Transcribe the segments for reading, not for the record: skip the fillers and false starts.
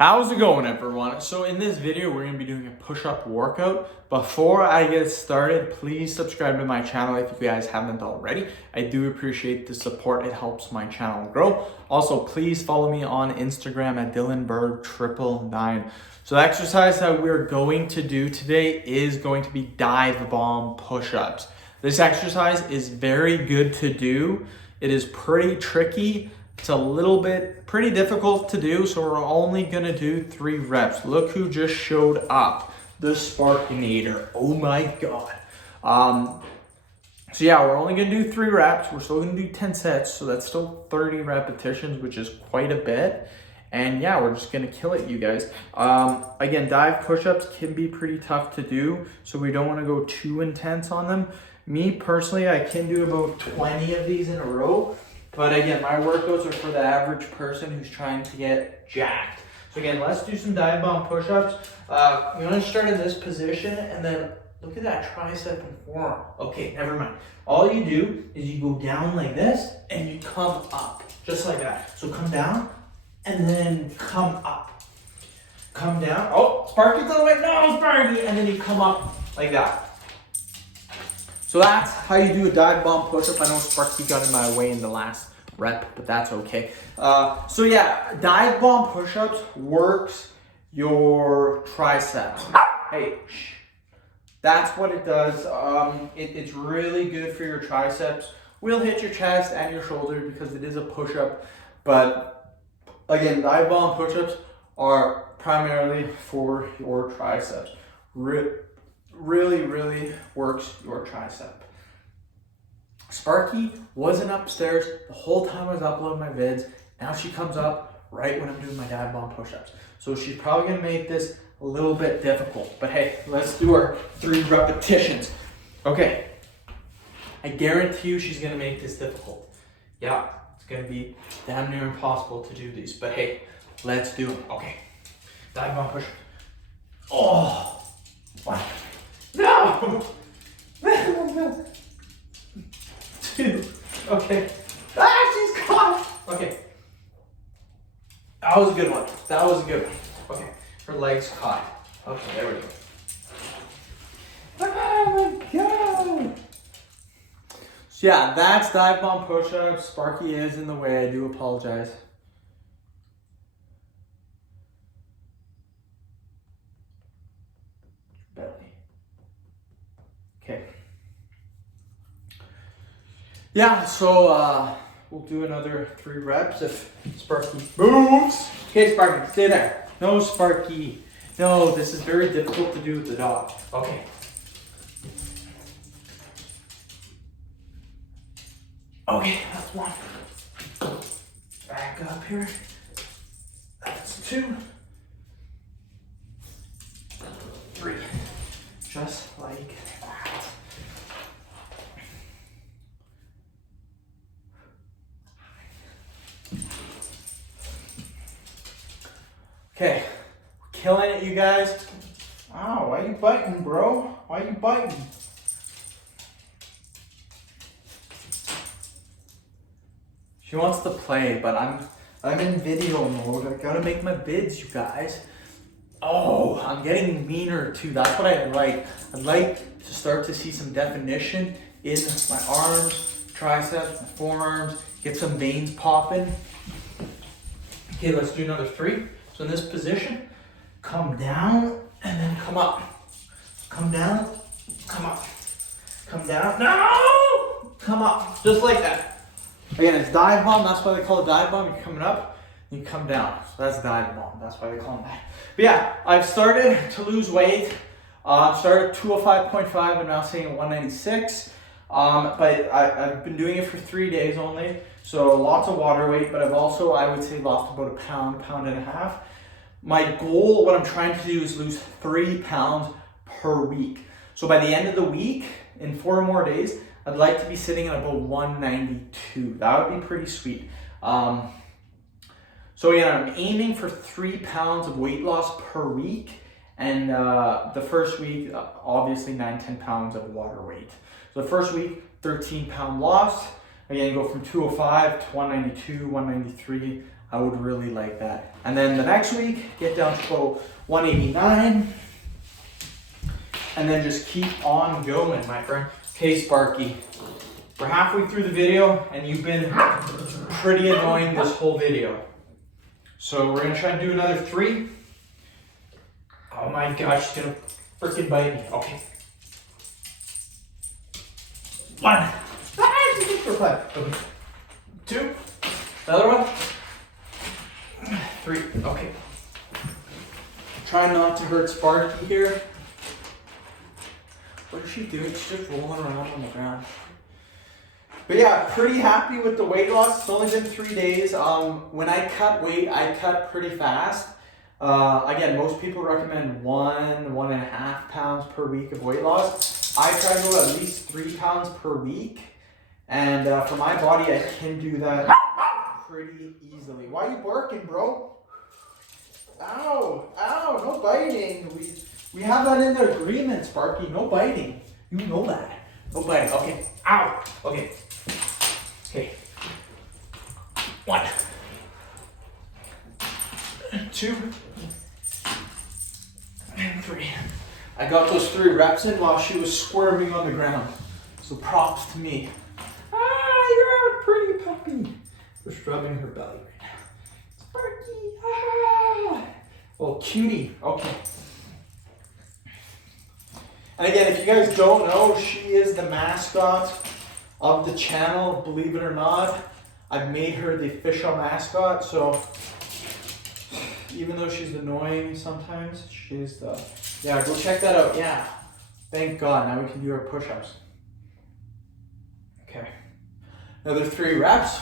How's it going, everyone? So in this video, we're going to be doing a push-up workout. Before I get started, please subscribe to my channel if you guys haven't already. I do appreciate the support. It helps my channel grow. Also, please follow me on Instagram at DylanBerg999. So the exercise that we're going to do today is going to be dive bomb push-ups. This exercise is very good to do. It is pretty tricky. It's a little bit pretty difficult to do, so we're only gonna do 3 reps. Look who just showed up, the Sparkinator. Oh my God. So yeah, we're only gonna do 3 reps. We're still gonna do 10 sets, so that's still 30 repetitions, which is quite a bit. And yeah, we're just gonna kill it, you guys. Again, dive push-ups can be pretty tough to do, so we don't wanna go too intense on them. Me personally, I can do about 20 of these in a row. But again, my workouts are for the average person who's trying to get jacked. So again, let's do some dive bomb push-ups. You want to start in this position and then look at that tricep and forearm. Okay, never mind. All you do is you go down like this and you come up, just like that. So come down and then come up. Come down. Oh, Sparky's on the way. No, Sparky. And then you come up like that. So that's how you do a dive bomb push-up. I know Sparky got in my way in the last rep, but that's okay. So yeah, dive bomb push-ups works your triceps. Hey, shh. That's what it does. It's really good for your triceps. Will hit your chest and your shoulder because it is a push-up. But again, dive bomb push-ups are primarily for your triceps. Really works your tricep. Sparky wasn't upstairs the whole time I was uploading my vids. Now she comes up right when I'm doing my dive bomb push-ups. So she's probably gonna make this a little bit difficult. But hey, let's do our 3 repetitions. Okay, I guarantee you she's gonna make this difficult. Yeah, it's gonna be damn near impossible to do these. But hey, let's do them. Okay, dive bomb push-ups. Oh, wow. No! 2. Okay. Ah, she's caught! Okay. That was a good one. That was a good one. Okay. Her legs caught. Okay, there we go. Oh my God! So yeah, that's dive bomb push-ups. Sparky is in the way. I do apologize. Belly. Okay. Yeah, so we'll do another 3 reps if Sparky moves. Okay, Sparky, stay there. No, Sparky. No, this is very difficult to do with the dog. Okay. Okay, that's 1. Back up here. That's 2. 3. Just like that. Okay, we're killing it, you guys. Ow, why you biting, bro? Why you biting? She wants to play, but I'm in video mode. I gotta make my vids, you guys. Oh, I'm getting meaner too. That's what I'd like. I'd like to start to see some definition in my arms, triceps, my forearms, get some veins popping. Okay, let's do another 3. So in this position, come down and then come up. Come down, come up. Come down, no! Come up, just like that. Again, it's dive bomb. That's why they call it dive bomb. You're coming up, you come down. So that's dive bomb. That's why they call it that. But yeah, I've started to lose weight. Started at 205.5. I'm now sitting at 196. But I've been doing it for 3 days only. So lots of water weight, but I've also, I would say, lost about a pound and a half. My goal, what I'm trying to do is lose 3 pounds per week. So by the end of the week, in 4 more days, I'd like to be sitting at about 192. That would be pretty sweet. So yeah, I'm aiming for 3 pounds of weight loss per week. And the first week, obviously 9-10 pounds of water weight. So the first week, 13-pound loss. Again, go from 205 to 192, 193. I would really like that. And then the next week, get down to about 189. And then just keep on going, my friend. Okay, Sparky. We're halfway through the video, and you've been pretty annoying this whole video. So we're gonna try to do another 3. Oh my gosh, she's gonna freaking bite me. Okay. 1. Okay. 2. Another one. 3. Okay. Try not to hurt Sparky here. What is she doing? She's just rolling around on the ground. But yeah, pretty happy with the weight loss. It's only been 3 days. When I cut weight, I cut pretty fast. Again, most people recommend 1.5 pounds per week of weight loss. I try to go at least 3 pounds per week. And for my body, I can do that pretty easily. Why are you barking, bro? Ow, ow, no biting. We have that in the agreement, Sparky. No biting. You know that. No biting. Okay. Ow. Okay. Okay. 1. 2. And 3. I got those 3 reps in while she was squirming on the ground. So props to me. You're a pretty puppy. Just rubbing her belly right now. Sparky. Oh, cutie. Okay. And again, if you guys don't know, she is the mascot of the channel, believe it or not. I've made her the official mascot, so even though she's annoying sometimes, she's the... Yeah, go check that out. Yeah. Thank God, now we can do our push-ups. Okay. Another 3 reps.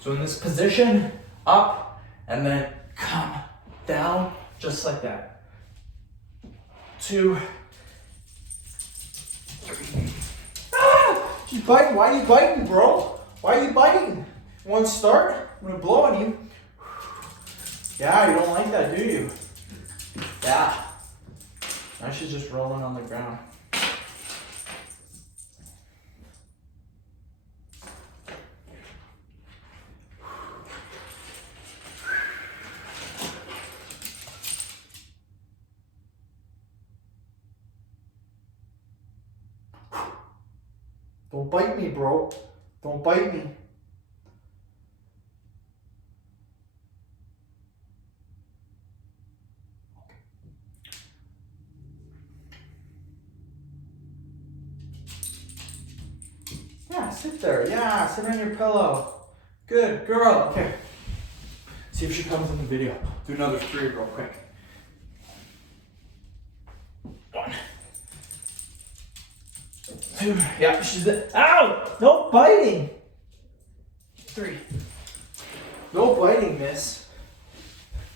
So in this position, up, and then come down, just like that. 2, 3. She's biting. Why are you biting, bro? Why are you biting? You want to start? I'm going to blow on you. Yeah, you don't like that, do you? Yeah. Now she's just rolling on the ground. Don't bite me, bro. Don't bite me. Yeah, sit there. Yeah, sit on your pillow. Good girl. Okay. See if she comes in the video. Do another 3 real quick. 1. 2. Yeah, she's there. Ow! No biting. 3. No biting, miss.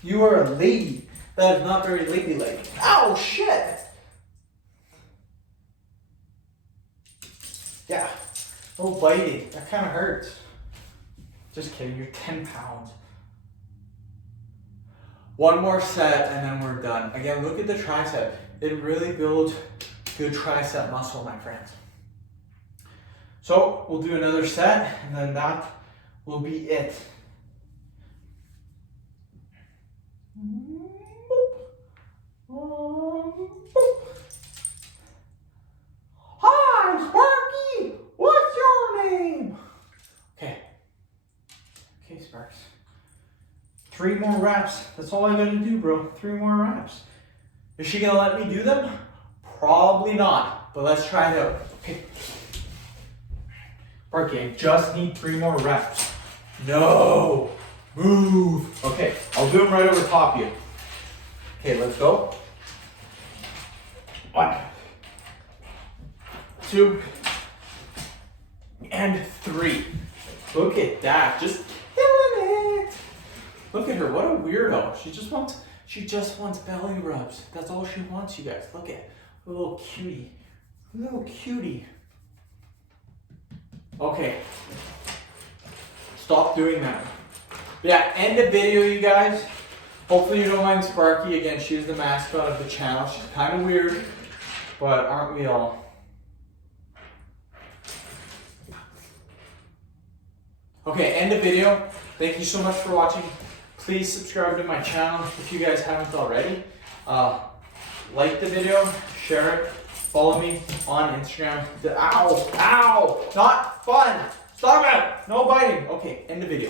You are a lady. That is not very ladylike. Ow, shit! Yeah. No biting. That kind of hurts. Just kidding. You're 10 pounds. 1 more set and then we're done. Again, look at the tricep. It really builds good tricep muscle, my friends. So we'll do another set and then that will be it. Hi, Sparky! What's your name? Okay. Okay, Sparks. 3 more reps. That's all I gotta do, bro. 3 more reps. Is she gonna let me do them? Probably not, but let's try it out. Okay. Sparky, I just need 3 more reps. No! Move! Okay, I'll do them right over top of you. Okay, let's go. 1, 2, and 3. Look at that, just killing it. Look at her, what a weirdo. She just wants belly rubs. That's all she wants, you guys. Look at a little cutie. A little cutie. Okay. Stop doing that. Yeah, end the video, you guys. Hopefully you don't mind Sparky. Again, she's the mascot of the channel. She's kind of weird, but aren't we all? Okay, end the video. thank you so much for watching. Please subscribe to my channel if you guys haven't already. Like the video, share it, follow me on Instagram. Ow, not fun. Stop it. No biting. Okay, end the video.